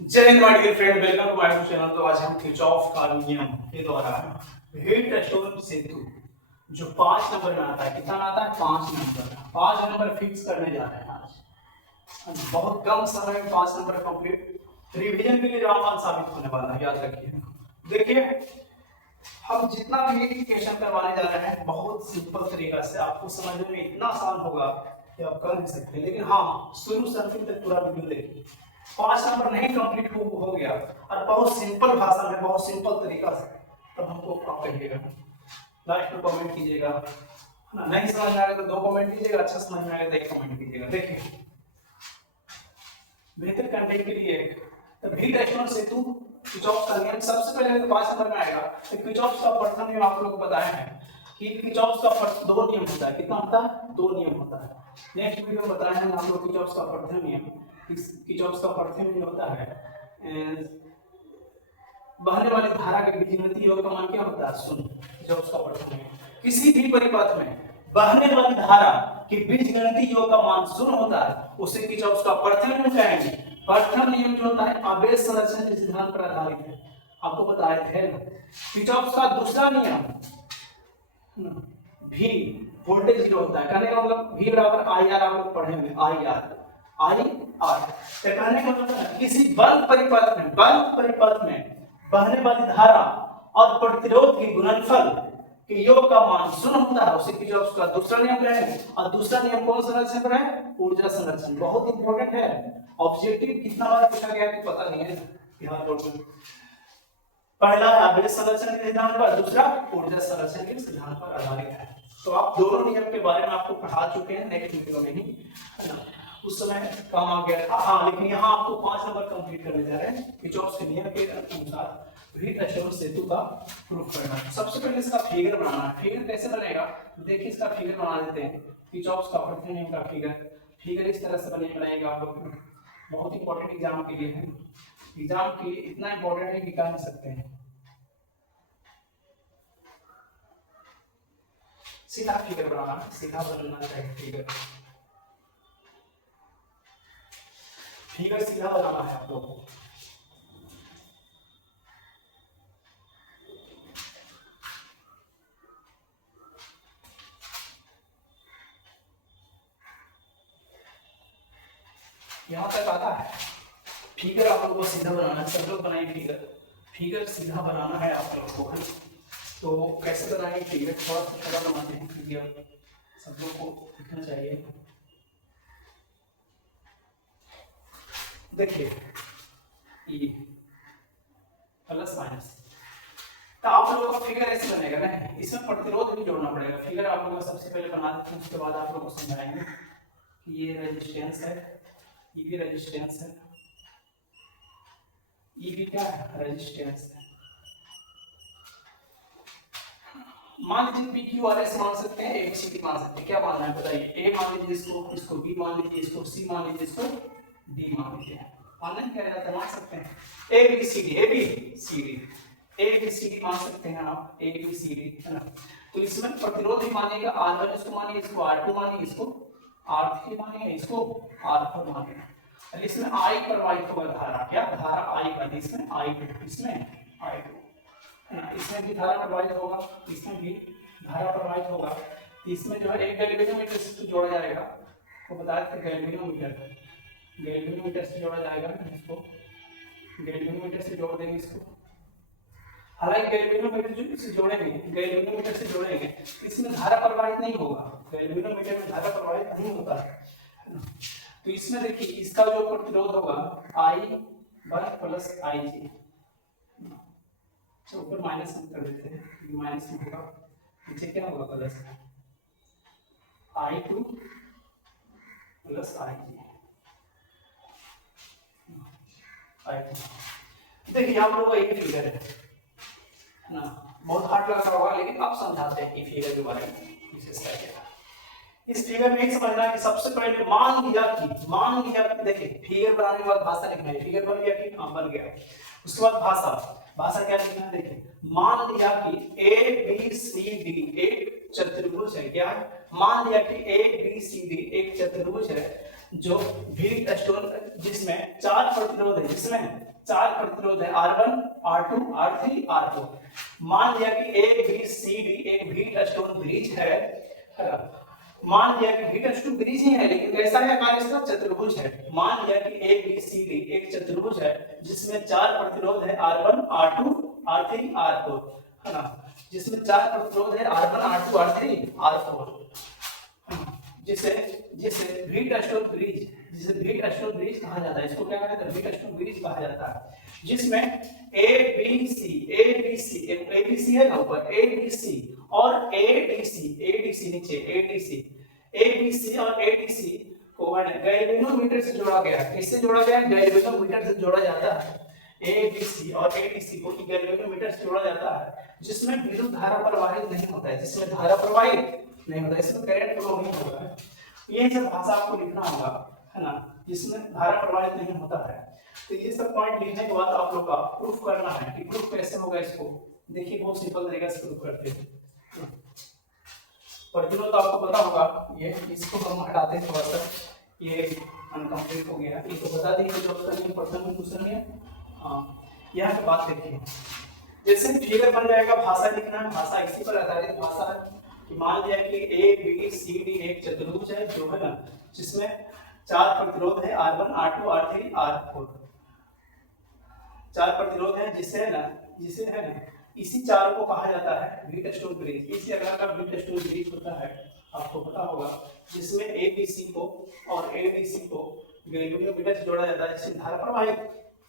जय हिंद my dear friend, welcome to my channel. तो आज हम किरचॉफ का नियम के द्वारा हीट स्टोन सेतु जो 5 नंबर में आता है, कितना में आता है 5 नंबर फिक्स करने जा रहे हैं आज। बहुत कम समय में 5 नंबर कंप्लीट, रिवीजन के लिए रामबाण साबित होने वाला है, याद रखिए। देखिए, हम जितना भी क्वेश्चन करवाने जा रहे हैं बहुत सिंपल तरीका से, आपको समझने में इतना आसान होगा कि आप कर नहीं सकते। लेकिन हाँ, शुरू से अंतिम तक पूरा वीडियो देखिए। 5 नंबर नहीं कंप्लीट हो गया और बहुत सिंपल भाषा में, बहुत सिंपल तरीका से, तब हमको आप कहिएगा, लास्ट में कमेंट कीजिएगा। है ना? नहीं समझ में आएगा तो 2 कमेंट कीजिएगा, अच्छा समझ में आएगा तो 1 कमेंट कीजिएगा। देखिए, बेहतर कंटेंट के लिए तो हीट स्टोन सेतु किरचॉफ का नियम सबसे पहले तो 5 नंबर में आएगा। तो किरचॉफ का प्रथम नियम आप लोगों को बताया है कि किरचॉफ का 2 नियम होता है। कितना होता है? 2 नियम होता है। नेक्स्ट वीडियो में बताया है आप लोग किरचॉफ का प्रथम नियम। किरचॉफ का प्रथम नियम होता है बहने वाली धारा के बीजगणितीय योग का मान क्या होता है? शून्य। किरचॉफ का प्रथम नियम, किसी भी परिपथ में बहने वाली धारा के बीजगणितीय योग का मान शून्य होता है, उसे किरचॉफ का प्रथम नियम कहेंगे। प्रथम नियम जो होता है आवेश संरक्षण के सिद्धांत पर आधारित है, आपको बताया थे। किरचॉफ का दूसरा नियम भी वोल्टेज जीरो होता है। कहने का मतलब V बराबर आई आर, आप लोग पढ़े होंगे आई आर। तो कहने का मतलब किसी बंद परिपथ में बहने वाली धारा और प्रतिरोध के गुणनफल के योग का मान शून्य होता है, उसे किरचॉफ का दूसरा नियम कहेंगे। और दूसरा नियम कौन संरक्षण पर है? ऊर्जा संरक्षण। बहुत इंपॉर्टेंट है, ऑब्जेक्टिव कितना बार पूछा गया है पता नहीं है बिहार बोर्ड में। पहला है आवेश संरक्षण के सिद्धांत पर, दूसरा ऊर्जा संरक्षण के सिद्धांत पर आधारित है। तो आप दोनों नियम के बारे में आपको पढ़ा चुके हैं नेक्स्ट वीडियो में ही, उस समय काम आ गया था। हाँ, लेकिन यहाँ आपको 5 नंबर कंप्लीट करने जा रहे हैं किरचॉफ के नियम के अनुसार हीट स्टोन सेतु का प्रूफ करना है। सबसे पहले इसका फिगर बनाना है। फिगर कैसे बनेगा? देखिए, इसका फिगर बना देते हैं। किरचॉफ का प्रथम नियम का फिगर इस तरह से बनाएगा आप लोग। बहुत इंपॉर्टेंट एग्जाम के लिए है, एग्जाम के लिए इतना इंपॉर्टेंट है कि कह नहीं सकते हैं। सीधा फिगर बनाना, सीधा बनना चाहिए। फिगर सीधा बनाना है आप लोगों को। यहाँ तक आता है। फिगर आप लोगों को सीधा बनाना है, सब लोग बनाए फिगर सीधा बनाना है आप लोगों को। तो कैसे बनाएंगे फिगर? थोड़ा सा छोटा बनाते हैं फिगर, सब लोग को दिखना चाहिए। देखिए, ये प्लस माइनस, तो आप लोगों का फिगर ऐसे बनेगा ना, इसमें प्रतिरोध भी जोड़ना पड़ेगा। फिगर आप लोगों को सबसे पहले बना देते हैं, उसके बाद आप लोगों को समझाएंगे कि ये रेजिस्टेंस है, ये भी रेजिस्टेंस है, ये भी क्या है? रेजिस्टेंस है। मान लीजिए पी क्यू आर एस मान सकते हैं, ए बी सी डी मान सकते हैं। क्या मानना है बताइए? ए मान लीजिए इसको बी मान लीजिए, इसको सी मान लीजिए, इसको डी मान लीजिए। मानना क्या रहता है? मान सकते हैं A B C D, A B C D मान सकते हैं आप, ए बी सी डी, है ना? तो इसमें प्रतिरोध भी मानिएगा, R1 इसको मानिए, इसको R2 मानिए, इसको R3 मानिए, इसको R4 मानिए। और इसमें I प्रवाहित होगा धारा, क्या धारा I का, इसमें I2, इसमें I2, इसमें भी धारा प्रवाहित होगा, इसमें भी धारा प्रवाहित होगा। इसमें जो है एक गैल्वेनोमीटर से जोड़ा जाएगा, तो बताया था गैल्वेनोमीटर से जोड़ा जाएगा। इसको गैल्वेनोमीटर से जोड़ देंगे इसको। हालांकि गैल्वेनोमीटर से जोड़ेंगे, इसमें धारा प्रवाहित नहीं होगा, गैल्वेनोमीटर में धारा प्रवाहित नहीं होता है। तो इसमें देखिए, इसका जो प्रतिरोध होगा I1 प्लस IG, तो ऊपर माइनस कर देते हैं, माइनस में होगा, नीचे क्या होगा? Plus I2 plus IG। देखिए, आप लोगों का एक फिगर है ना, बहुत हार्ड लग रहा होगा, लेकिन आप समझाते हैं कि फिगर के बारे में विशेषता क्या है। इस फिगर में एक समझना है कि सबसे पहले मान लिया कि देखिए, फिगर बनाने के बाद भाषा लिखना है। फिगर बन गया कि हाँ बन गया, उसके बाद भाषा क्या लिखना है? देखिए, मान लिया कि ए बी सी डी एक चतुर्भुज है। क्या है? मान लिया कि ए बी सी डी एक चतुर्भुज है जो व्हीट स्टोन जिसमें 4 प्रतिरोध है, जिसमें 4 प्रतिरोध है R1 R2 R3 R4। मान लिया कि A B C D एक व्हीट स्टोन ब्रिज है। मान लिया कि व्हीट स्टोन ब्रिज ही है, लेकिन कैसा है आकार इसका? चतुर्भुज है। मान लिया कि A B C D एक चतुर्भुज है जिसमें 4 प्रतिरोध है R1 R2 R3 R4, है ना, जिसमें 4 प्रतिरोध है R1 R2 R3 R4, जिसे जिसे व्हीट स्टोन ब्रिज कहा जाता है। इसको क्या कहते हैं? व्हीट स्टोन ब्रिज कहा जाता है, जिसमें A B C है ना ऊपर, A B C और ADC नीचे, ABC और ADC को गैल्वेनोमीटर से जोड़ा गया है। किससे जोड़ा गया है? गैल्वेनोमीटर से जोड़ा जाता है। ABC और ADC को गैल्वेनोमीटर से जोड़ा जाता है, जिसमें विद्युत धारा प्रवाहित नहीं होता है, जिसमें धारा प्रवाहित नहीं होता, इसमें करंट फ्लो नहीं होता है। ये सब भाषा आपको लिखना होगा, है ना, जिसमें धारा प्रवाहित नहीं होता है। तो ये सब पॉइंट लिखने के बाद आप लोग का प्रूफ करना है कि प्रूफ कैसे होगा। इसको देखिए, बहुत सिंपल तरीके से प्रूफ करते हैं। प्रतिरोध तो आपको पता होगा, ये इसको हम हटाते हैं थोड़ा सा, ये अनकम्प्लीट हो गया। ये तो बता देंगे जो प्रश्न में क्वेश्चन में। हाँ, यहाँ पे बात देखिए, जैसे फिगर बन जाएगा, भाषा लिखना है, भाषा इसी पर आधारित भाषा है कि मान लिया कि A B C D एक चतुर्भुज है जो है ना, जिसमें 4 प्रतिरोध है R1 R2 R3 R4, 4 प्रतिरोध है, जिसे है ना इसी 4 को कहा जाता है व्हीट स्टोन ब्रिज। इसी आकार का व्हीट स्टोन ब्रिज होता है, आपको पता होगा, जिसमें ABC को और ADC को गैल्वेनोमीटर से जोड़ा जाता है, जिससे धारा प्रवाहित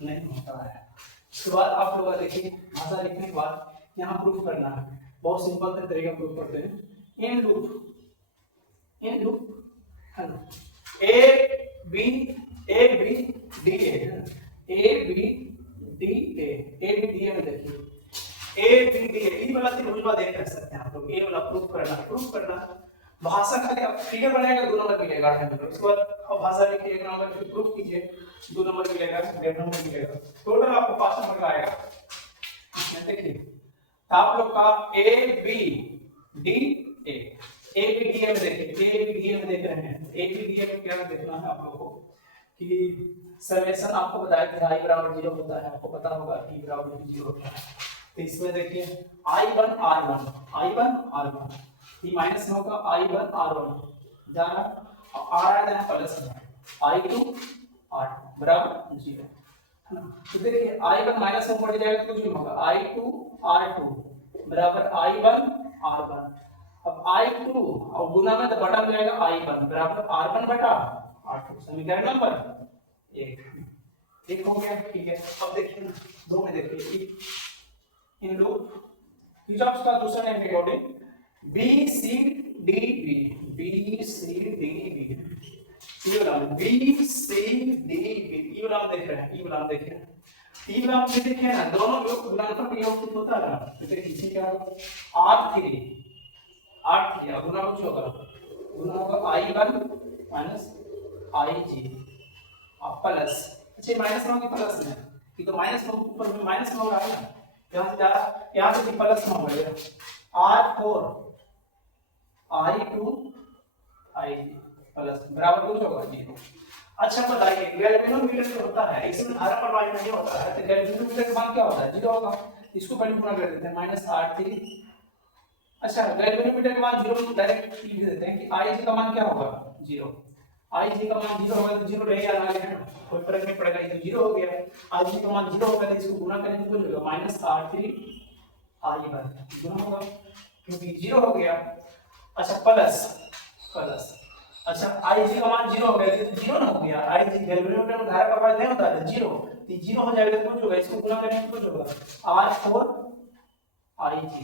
नहीं होता है। उसके बाद आप लोग देखिए, भाषा लिखने के बाद यहाँ प्रूफ करना है। बहुत सिंपल तरीका प्रूफ करते हैं। इन लूप है ना, A B D A में देखिए, A B D A ये वाला त्रिभुज देख कर सकते हैं आप लोग। ये वाला प्रूफ करना भाषा खाली आप फिगर बनाएगा 2 नंबर मिलेगा 8 नंबर। उसके बाद अब भाषा लिखिए 1 नंबर, फिर प्रूफ कीजिए 2 नंबर मिलेगा, 1.5 नंबर मिलेगा, टोटल आपको 5 नंबर का आएगा। इसमें देखिए आप लोग का A B D A में देख रहे हैं। A B D में क्या देखना है आप लोगों को कि समेशन आपको बताया कि I बराबर 0 होता है, आपको पता होगा E बराबर 0 होता है। तो इसमें देखिए I1 R1 ये माइनस में होगा, I1 R1 जा रहा है, आ रहा है प्लस में, I2 R2 बराबर 0, है ना। तो देखिए I1 माइनस में पड़ जाएगा तो कुछ नहीं होगा, I2 R2 बराबर I1 R1। अब I2 और गुना में तो बटा में जाएगा I1 बराबर R1 बटा R2। समीकरण नंबर 1 हो गया, ठीक है। अब देखिए 2 में देखिए, इन लूप किर्चॉफ का दूसरा नियम के अकॉर्डिंग BCDB ये वाला BCDB ये वाला देख रहे हैं, ये वाला देख रहे हैं, ये वाला में देखिए ना, दोनों योग गुणनफल का योग कितना होता है ना। तो देखिए इसे क्या होगा R3 अब गुना कुछ होगा, गुना होगा I1 माइनस IG अब प्लस, अच्छा माइनस में होगा प्लस में, ये तो माइनस में ऊपर में माइनस में हो रहा है ना, यहां से जा रहा, यहां से प्लस में हो गया R4 I2 IG प्लस बराबर कुछ होगा 0। अच्छा बताइए गैल्वेनोमीटर जो होता है इसमें धारा प्रवाहित नहीं होता है, तो गैल्वेनोमीटर का मान क्या होता है? 0 होगा। इसको पहले गुणा कर देते हैं -R3। अच्छा गैल्वेनोमीटर का मान 0 डायरेक्ट लिख देते हैं कि IG का मान क्या होगा 0। IG का मान 0 होगा तो 0 रहेगा आगे है ना, कोई फर्क नहीं पड़ेगा, ये तो 0 हो गया। IG का मान 0 होगा तो इसको गुणा करेंगे तो हो जाएगा -R3 I1 गुणा होगा क्योंकि 0 हो गया। अच्छा प्लस अच्छा IG का मान 0 हो गया तो 0 ना हो गया, IG गैल्वेनोमीटर में धारा प्रवाहित नहीं होता है 0, तो 0 हो जाएगा तो कुछ होगा, इसको गुणा करेंगे तो कुछ होगा R4 IG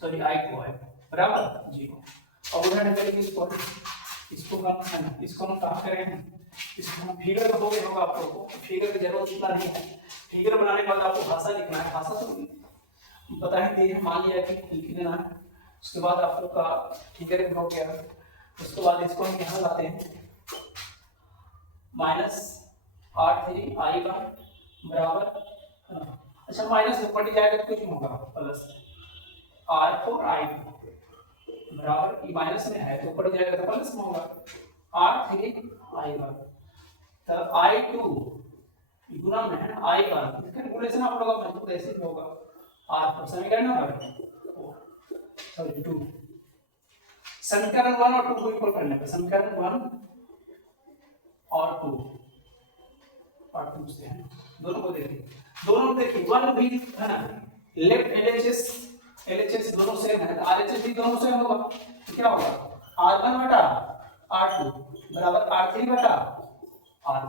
सॉरी I2 है बराबर 0। अब उदाहरण करेंगे इसको हम कहां करेंगे, इसको हम फिगर हो गया होगा आप लोगों को, फिगर की जरूरत इतना नहीं है। फिगर बनाने के बाद आपको भाषा लिखना है, भाषा तो बता ही दिए, मान लिया कि लिख देना है। उसके बाद आप लोग का फिगर हो गया, उसके बाद इसको हम यहाँ लाते हैं -R3 I1 बराबर, अच्छा माइनस ऊपर जाएगा तो कुछ नहीं होगा, प्लस R4 I2 बराबर, ये माइनस में है तो ऊपर जाएगा तो प्लस में होगा R3 I बार, तो I2 गुना में है I बार, कैलकुलेशन आप लोगों का मजबूत ऐसे ही होगा। R समीकरण नंबर सॉरी 2, समीकरण 1 और 2 को इक्वल करने पे समीकरण 1 और 2 पूछते हैं, दोनों को देखिए 1 भी है ना, लेफ्ट LHS दोनों सेम है, तो RHS भी दोनों सेम होगा, तो क्या होगा R1 बटा R2 बराबर R3 बटा R,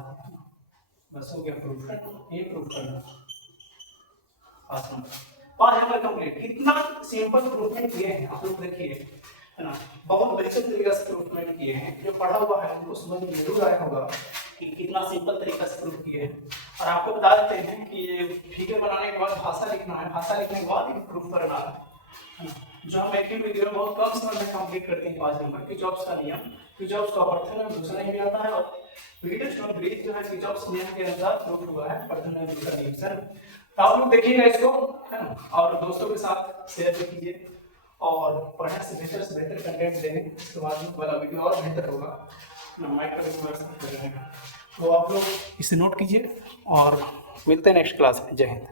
बस हो गया प्रूफ करना, ये प्रूफ करना आसान। 5 नंबर कंप्लीट। कितना सिंपल प्रूफमेंट किए हैं आप लोग देखिए, है ना, बहुत बेहतर तरीके से प्रूफमेंट किए हैं, जो पढ़ा हुआ है उनको समझ में जरूर आया होगा कि कितना सिंपल तरीका से प्रूफ किए हैं। और आपको बता देते हैं कि ये फिगर बनाने के बाद भाषा लिखना है, भाषा लिखने के बाद प्रूफ करना है ना, जो हम एक ही वीडियो में बहुत कम समय में कंप्लीट करते हैं। 5 नंबर किर्चॉफ्स का नियम, किर्चॉफ्स का प्रथम नियम दूसरा नियम भी आता है, और वीडियो ब्रिज जो है किर्चॉफ्स नियम के अनुसार प्रूफ हुआ है, प्रथम नियम दूसरा नियम सर। तो आप लोग देखिएगा इसको, है ना, और दोस्तों के साथ शेयर कीजिए, और पढ़ने से बेहतर कंटेंट देने, इसके बाद वाला वीडियो और बेहतर होगा। तो आप लोग इसे नोट कीजिए और मिलते हैं नेक्स्ट क्लास में। जय हिंद।